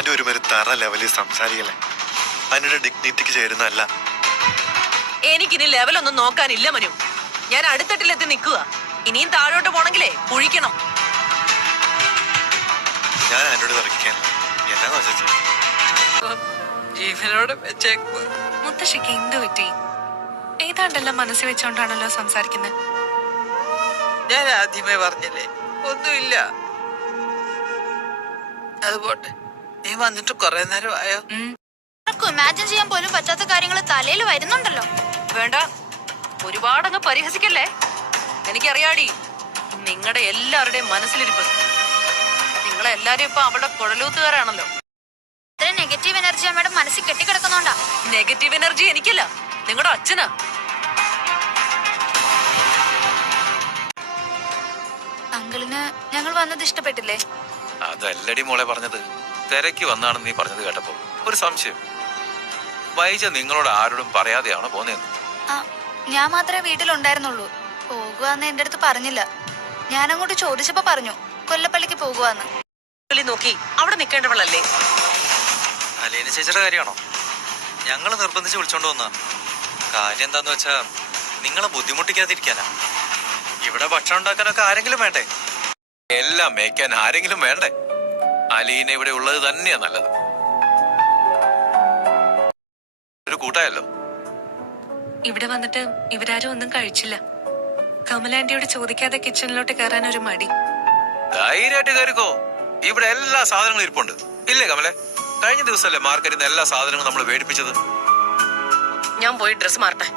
Anti ഒരു തറ ലെവലിൽ സംസാരിക്കല്ലേ. ആന്റിയുടെ ഡിഗ്നിറ്റിക്ക് ചേരുന്നതല്ല. എനിക്കിനി ലെവലൊന്നും നോക്കാനില്ല മനു. ഞാൻ അടുത്തട്ടിലെത്തി നിൽക്കുക. ഇനിയും താഴോട്ട് പോണെങ്കിലേ കുഴിക്കണം. ഞാൻ ആന്റിയോട് തറയ്ക്കാൻ എന്നാ ചേച്ചി ജീവനോട് വെച്ചേക്കുക. മുത്തശ്ശിക്ക് എന്ത് പറ്റി? ഏതാണ്ടെല്ലാം മനസ്സിൽ വെച്ചോണ്ടാണല്ലോ സംസാരിക്കുന്നത്. ഞാൻ ആദ്യമേ പറഞ്ഞില്ലേ ഒന്നുമില്ല. അതുപോട്ടെ, നീ വന്നിട്ട് കുറെ നേരം ആയോ? ഇമാജിൻ ചെയ്യാൻ പോലും പറ്റാത്ത കാര്യങ്ങൾ തലയിൽ വരുന്നുണ്ടല്ലോ. വേണ്ട, ഒരുപാടങ്ങ് പരിഹസിക്കല്ലേ. എനിക്കറിയാടി നിങ്ങളുടെ എല്ലാവരുടെയും മനസ്സിലിരിപ്പ്. നിങ്ങളെല്ലാരും ഇപ്പൊ അവളുടെ കുഴലൂത്തുകാരാണല്ലോ. ഇത്ര നെഗറ്റീവ് എനർജി അമ്മയുടെ മനസ്സിൽ കെട്ടിക്കിടക്കുന്നോണ്ടാ. നെഗറ്റീവ് എനർജി എനിക്കല്ല, നിങ്ങളുടെ അച്ഛനാ. അങ്കിളിന് ഞങ്ങൾ വന്നത് ഇഷ്ടപ്പെട്ടില്ലേ? അതല്ലടി മോളെ പറഞ്ഞത്. തിരക്ക് വന്നാണെന്ന് നീ പറഞ്ഞത് കേട്ടപ്പോ ഒരു സംശയം. വൈജ നിങ്ങളോട് ആരോടും പറയാതെയാണോ പോന്നേന്ന്? ഞാൻ മാത്രമേ വീട്ടിലുണ്ടായിരുന്നുള്ളൂ. പോകുവാന്ന് എന്റെ അടുത്ത് പറഞ്ഞില്ല. ഞാൻ അങ്ങോട്ട് ചോദിച്ചപ്പോ പറഞ്ഞു കൊല്ലപ്പള്ളിക്ക് പോകുവാന്ന്. നോക്കി അവിടെ നിൽക്കേണ്ടവളല്ലേ? അലീന ചേച്ചിയുടെ കാര്യമാണോ? ഞങ്ങള് നിർബന്ധിച്ച് വിളിച്ചോണ്ട് വന്ന കാര്യം എന്താന്ന് വെച്ചാ നിങ്ങളെ ബുദ്ധിമുട്ടിക്കാതിരിക്കാനാ. ഇവിടെ ഭക്ഷണം ഉണ്ടാക്കാനൊക്കെ ആരെങ്കിലും വേണ്ടേ? എല്ലാം മേയ്ക്കാൻ ആരെങ്കിലും വേണ്ടേ? അലീന ഇവിടെ ഉള്ളത് തന്നെയാ നല്ലത്. ഒരു കൂട്ടായല്ലോ. ഇവിടെ വന്നിട്ട് ഇവരാരും ഒന്നും കഴിച്ചില്ല. കമലാന്റിയോട് ചോദിക്കാതെ കിച്ചണിലോട്ട് കയറാൻ ഒരു മടി. ധൈര്യമായിട്ട് കയറിക്കോ. ഇവിടെ എല്ലാ സാധനങ്ങളും ഇരിപ്പുണ്ട്. ഇല്ലേ കമലെ? കഴിഞ്ഞ ദിവസമല്ലേ മാർക്കറ്റിൽ നിന്ന് എല്ലാ സാധനങ്ങളും നമ്മൾ മേടിപ്പിച്ചത്. ഞാൻ പോയി ഡ്രസ് മാറട്ടെ.